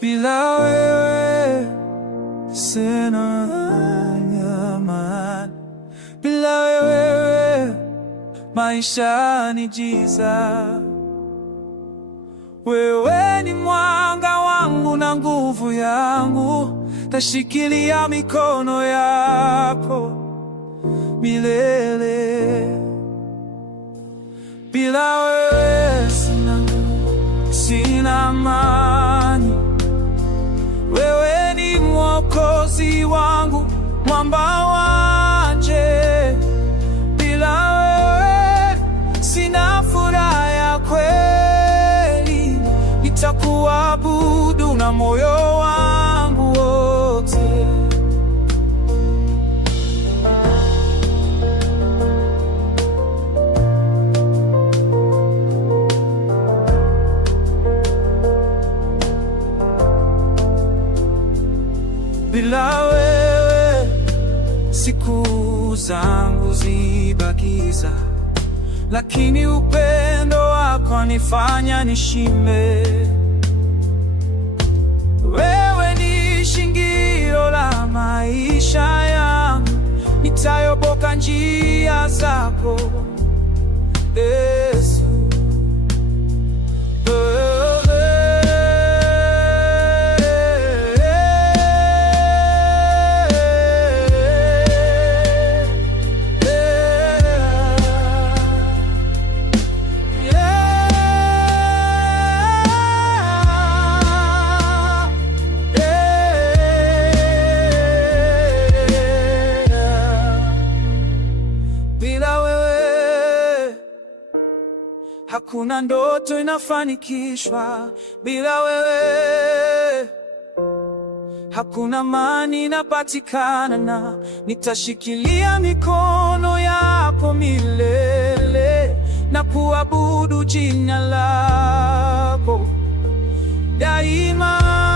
Bila wewe sina amani, bila wewe maisha ni giza. Wewe ni mwanga wangu na nguvu yangu, tashikilia mikono yako milele. Bila wewe sina amani. Wewe ni Mwokozi wangu, mwamba wanje. Bila wewe sina furaha ya kweli, nitakuabudu na moyo wangu wote. Bila wewe siku zangu zibakiza, lakini upendo wako nifanya nishime. Wewe ni shingiro la maisha yangu, nitayoboka njia zako Yesu. Bila wewe hakuna ndoto inafanikishwa. Bila wewe hakuna amani inapatikana, na nitashikilia mikono yako milele na kuabudu jina lako daima.